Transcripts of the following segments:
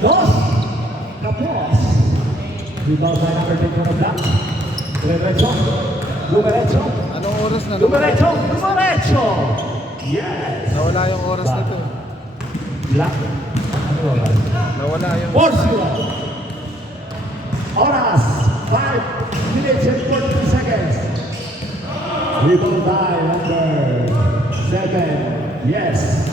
Dos. Tapos. Rebound by number 10 from the block. Dumiretso. Dumiretso. Anong oras na? Dumiretso. Dumiretso. Yes. Nawala yung oras na to. Black. Ano oras? Nawala yung... 4-0. Oras. 5 minutes and 40 seconds. Rebound by number 7. Yes.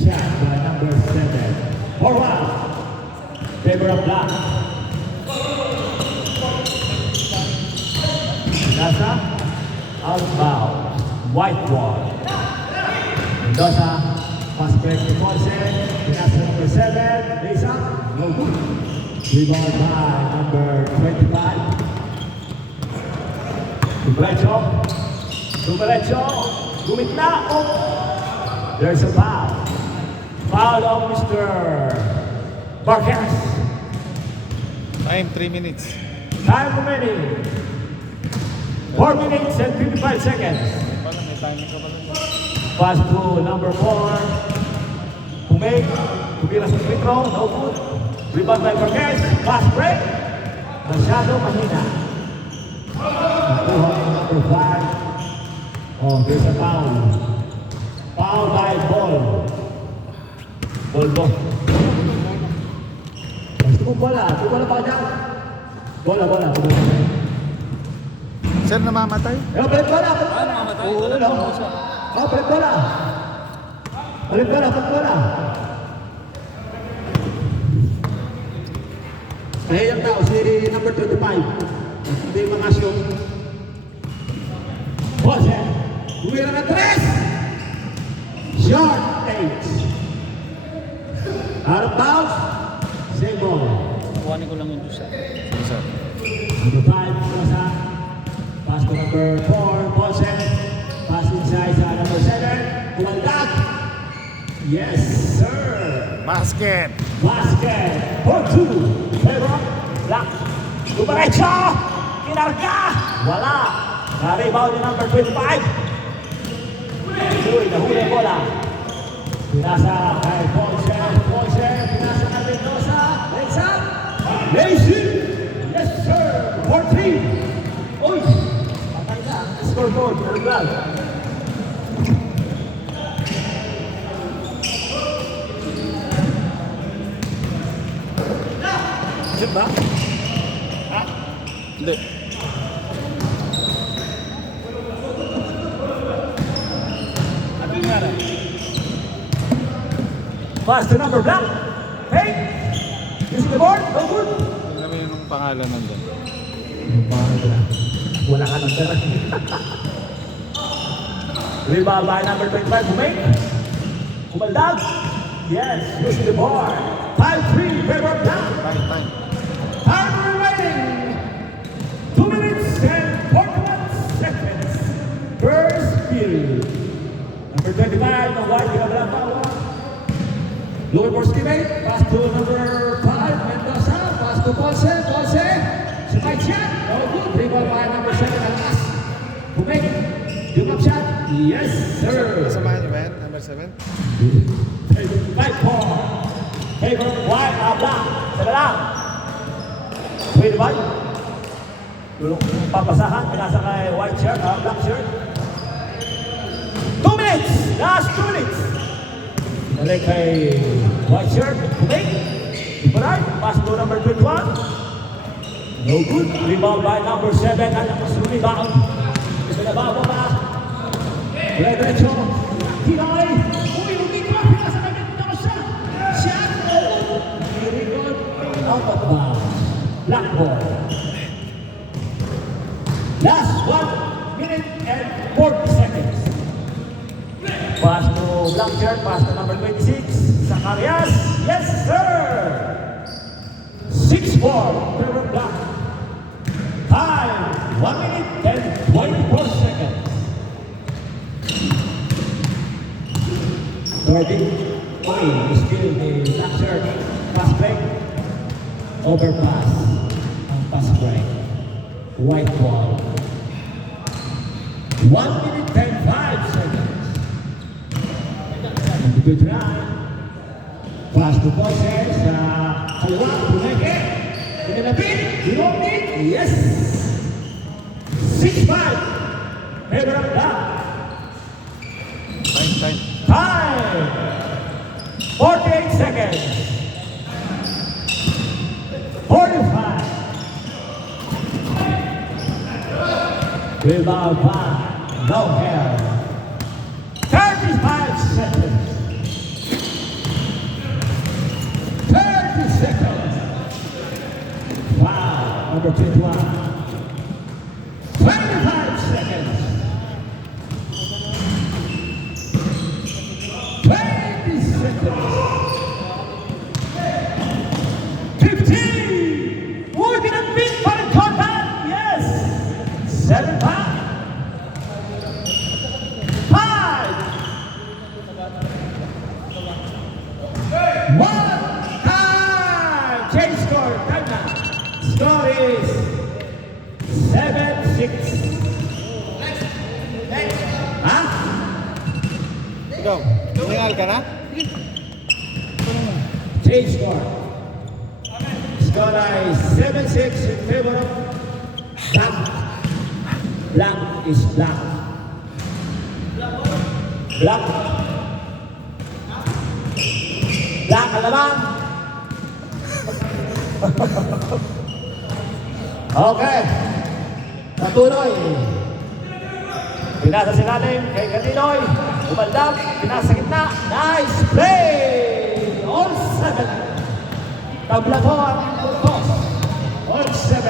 Shot by number 7. Forward. Favor of black. Mendoza. Outbound. White wall. Mendoza. Fast break to Ponce. Pinasa number 7. Lisa. No good. Rebound by number 25. Dumiretso. Dumiretso. Gumitna. Oh. There's a foul. Foul of Mr. Marquez. Time, 3 minutes. Time remaining. 4 minutes and 55 seconds. Pala, may timing ka pala. Pass to number 4. Pumake. Tumira sa free throw. No good. Rebound by Marquez. Fast break. Masyado mahina. Nakuha ng number 5. Oh, there's a foul. Foul by Ball. Bolbo. Gusto mo bola? Gusto bola pa dyan? Bola, bola. Sir, namamatay? Balik bola! Namamatay? Oo, no? Balik bola! Balik bola, balik bola! Kaya yung tao, si number 25. Hindi makasyo. Jose! Humira na 3! Short takes! Out of bounds. Same ball. Kuhanin ko lang yung dusa. Sige, sir. Number 5, Rosa. Pass to number 4, Ponce. Pass inside sa number 7, Kumaldag. Yes, sir. Basket! Basket for 2. Favor, Black. Dumiretso. Kinarga. Wala. Na-rebound ni number 25. Uy, nahuli ang bola. Pinasa kay Ponce. Ponce. Pinasa kay Mendoza. Lesa. Lazy. Yes, sir. 4-3. Uy. Patay na. Scoreboard. Nalaglag. Shoot ba? Ha? Hindi. Ano yung nara? Pass to number black. Hey. Using the board. No good. Tingnan mo yung pangalan nandun. Wala ka ng pera. Rebound by number 25, Humake. Kumaldag. Yes, using the board. 5-3, favor black. Time. Time remaining. 2 minutes and 41 seconds. First period. Number 25, the white, black power. Lower for teammate. Pass to number 5, Mendoza. Pass to Ponce. Ponce. Spike shot. No good. Rebound by number 7, Alas. Humake. Yung up shot. Yes, sir. Kasamahan niyo ba yan? Number 7? Right four. Favor white, black. Sabi lang. Pwede ba? Tulong papasahan. Pinasa kay white shirt, black shirt. 2 minutes. Last 2 minutes. Balik kay white shirt. Humake. Ibarag. Pass to number 21. No good. Rebound by number 7. At ang rebound. Gusto na ba? Baba. Diretso. Tinoy. Uy, hindi ko. Pinasa kay Mendoza. Shot. Very good. Out of bounds. Black ball. Last 1 minute and 40 seconds. Pass to black shirt. Pass to number 26. Zacarias. Yes, sir. 6-4. Favor black. Time. 1 minute and 24 seconds. 30. Okay, skill ni black shirt. Pass break. Overpass. Ang pass break. White ball. 1 minute and 5 seconds. And the good try. Pass Pass to Boses sa kaliwa, Pumeke. Pinanapin, Bilongin, yes! 6-5. Favor of Black. Time. Time! 48 seconds. 45. Rebound by no hair. 35 seconds. 30 seconds. Wow, number 21. 25 seconds. 20 seconds. 15. We're gonna beat for the contact. Yes. 7-5. 5. 1. Time. Change score. Time now. Score is 7-6. Ha? Ikaw, tingal ka na? Change score. Score is 7-6 in favor of Black. Black is black. Black. Black ka naman. Okay. Patuloy. Pinasa si natin kay Gatinoy. Umaldam. Pinasa sa gitna. Nice play. All 7. Tabla po ang toss. All 7.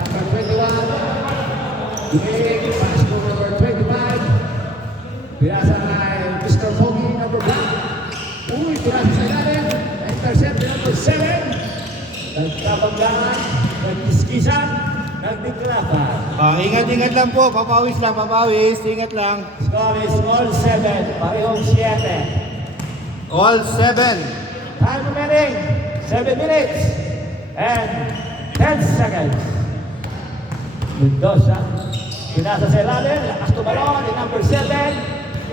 Number 21. Big pass to number 25. Pinasa kay Mr. Foggy, number 1. Uy, pinasa sa natin. Intercept number 7. Nagkabanggahan. Nagkiskisan. Nagdikrapan. Ingat-ingat lang po. Papawis lang, papawis. Ingat lang. Score is all 7. Parehong 7. All 7. Time remaining, 7 minutes and 10 seconds. Mendoza, pinasa sa ilalim, lakas tumalon, ni number 7,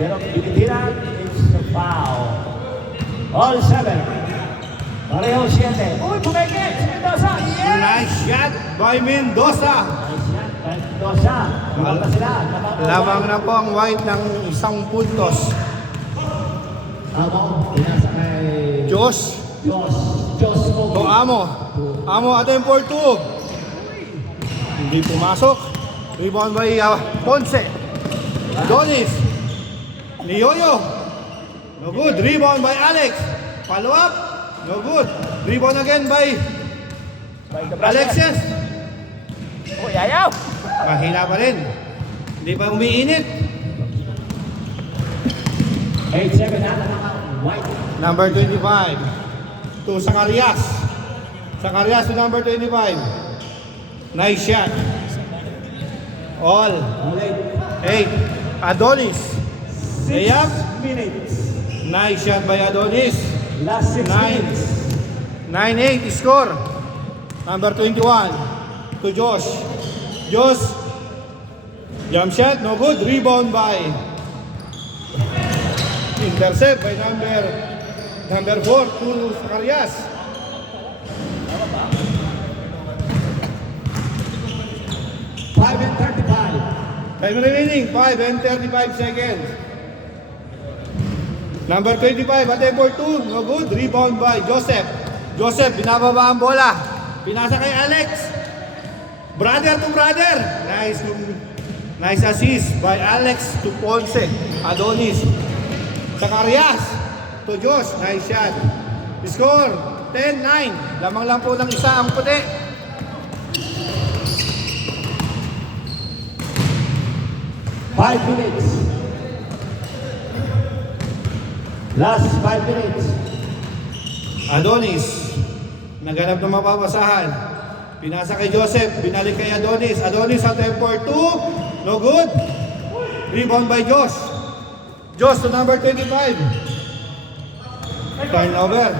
pero binitiran, it's a foul. All 7. Pareho 7. Uy, pumeke, si Mendoza, yes! Nice shot by Mendoza. Nice shot, by Mendoza. Tumal na sila. Lamang na po ang white ng 1 puntos. Amo, pinasa kay Diyos. Diyos O Mogi. Amo. Amo atin for 2. Hindi pumasok. Rebound by Ponce. Donis. Nioyo. No good. Rebound by Alex. Follow up. No good. Rebound again by Alexis. Uy, ayaw! Mahina pa rin. Hindi pa umiinit. 8-7 na White. Number 25. To Zacarias. Zacarias to number 25. Nice shot. All. Ulit. 8. Adonis. 6 Layup. minutes. Nice shot by Adonis. Last 6 Nine. minutes. 9-8 score. Number 21 to Josh. Josh. Jump shot, no good. Rebound by. Intercept by number 4 to Zacarias. Five and 35. Time remaining, 5 and 35 seconds. Number 25, attempt for 2, no good. Rebound by Joseph. Joseph, binababa ang bola. Pinasa kay Alex. Brother to brother. Nice assist by Alex to Ponce. Adonis. Zacarias to Josh. Nice shot. Score, 10-9. Lamang lang po ng isa ang puti. Five minutes. Last 5 minutes. Adonis, naghanap ng mapapasahan. Pinasa kay Joseph, binalik kay Adonis. Adonis at for 2, no good. Rebound by Josh. Josh to number 25. Turnover.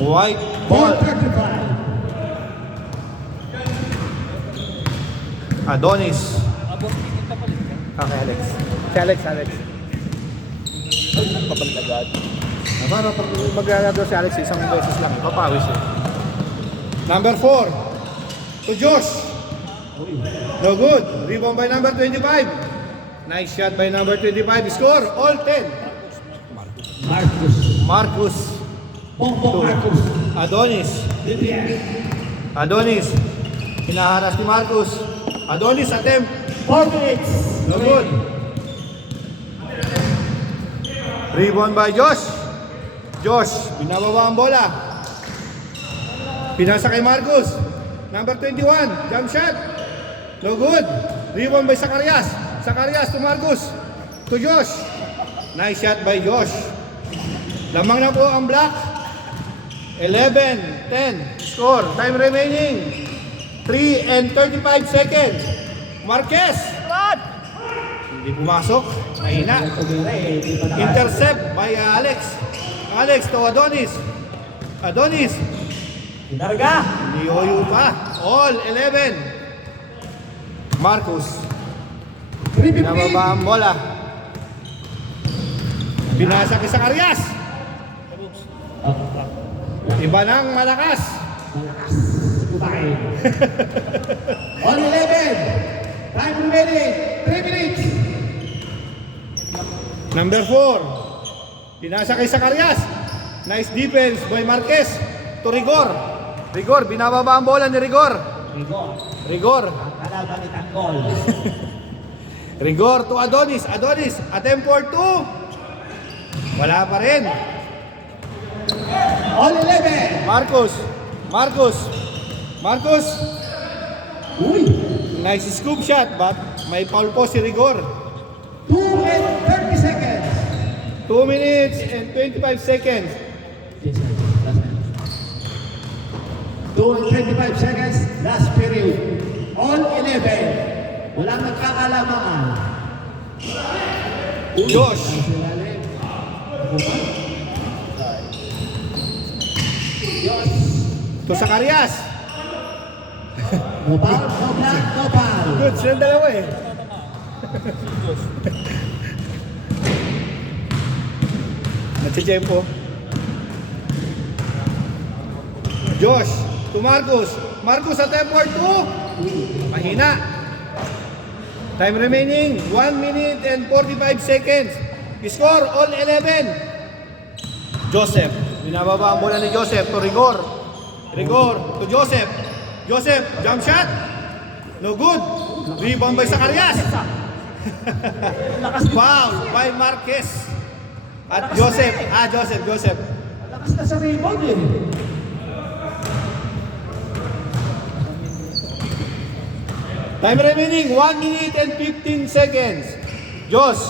White ball. 4:35. Adonis. Abot, kita palit ka. Okay, Alex. Si Alex. Pabalik agad. Para pag maglalaro si Alex isang beses lang, papawis eh. Number 4. To Josh. No good. Rebound by number 25. Nice shot by number 25. Score, all 10. Marcus. Marcus. Bongbong Marcus. Adonis. Adonis. Hinaharas ni Marcus. Adonis attempt. 4 minutes. No good. Rebound by Josh. Josh, binababa ang bola. Pinasa kay Marcus. Number 21, jump shot. No good. Rebound by Zacarias. Zacarias to Marcus. To Josh. Nice shot by Josh. Lamang na po ang block. 11-10. Score. Time remaining. 3 and 35 seconds. Marquez. Run! Hindi pumasok. Mahina. Intercept by Alex. Alex to Adonis. Adonis. Inarga. Niyoyo pa. All 11. Marcus. Pinababa ang bola. Binasa kay Zacarias. Iba ng malakas. Kumain. On 11. Time remaining. 3 minutes. Number 4. Pinasa kay Zacarias. Nice defense by Marquez. To Rigor. Rigor, binababa ang bola ni Rigor. Rigor. Rigor. Ang kalaban ni Tanggol. Rigor to Adonis. Adonis, attempt for 2. Wala pa rin. On 11. Marcus. Marcus. Marcus. Uy. Nice scoop shot but may foul po si Rigor. 2 and 30 seconds. 2 minutes and 25 seconds. 2 and 25 seconds. Last period. On 11. Walang nagkakalamangan. Josh. To Zacarias. No foul, no block, no foul. Good, silang dalawa eh. Natsitsempo. Josh to Marcus. Marcus attempt for 2. Mahina. Time remaining 1 minute and 45 seconds. Score all 11. Joseph. Binababa ang bola ni Joseph to Rigor. Rigor to Joseph. Joseph, jump shot. No good. Rebound by Zacarias. Foul by Marquez. At Joseph. Joseph. Lakas na sa rebound eh. Time remaining 1 minute and 15 seconds. Josh.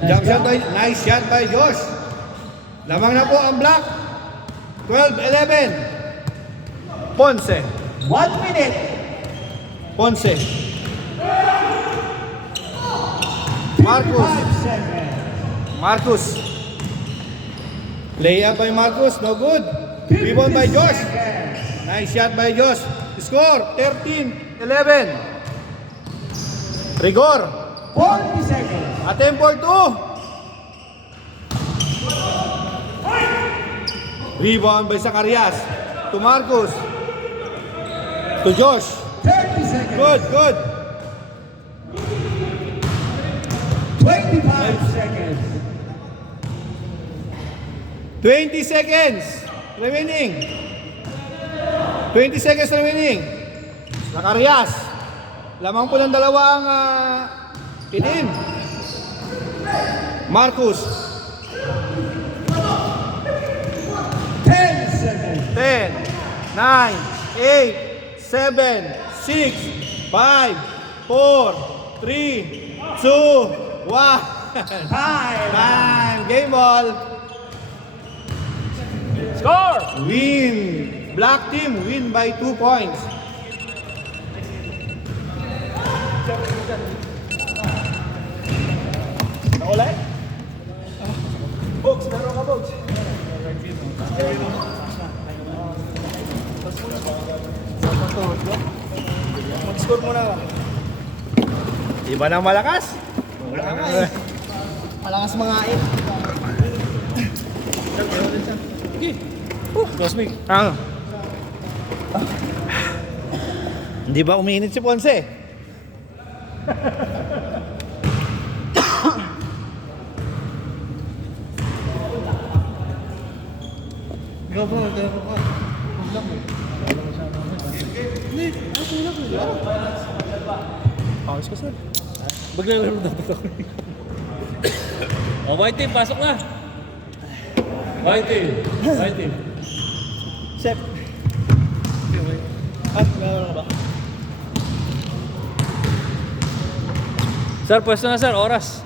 Jump shot by, nice shot by Josh. Lamang na po ang block. 12-11. Ponce. 1 minute. Ponce. Marcus. 5 seconds. Marcus. Layup by Marcus. No good. Rebound by Josh. Nice shot by Josh. Score 13-11. Rigor. 40 seconds. Attempt for 2. Rebound by Zacarias. To Marcus. To Josh. 30 seconds. Good. 25 seconds. 20 seconds remaining. 20 seconds remaining. Zacarias. Lamang po ng dalawang itim. Marcus. 10 seconds. 10, 9, 8, 7, 6, 5, 4, 3, 2, 1. Time. Game ball. Score! Win. Black team win by 2 points. Nakulay? Box, meron ka box. Mag-score muna ka. Iba na malakas. Malakas mga it. Cosmic. Ano? Hindi ba umiinit si Ponce? Go bro, go bro. Pangis ko sir. Maglalaro na ito. Oh, white team, pasok na. White team. White team. Chef. Gawin ka ba? Sir, pwesto na sir, oras.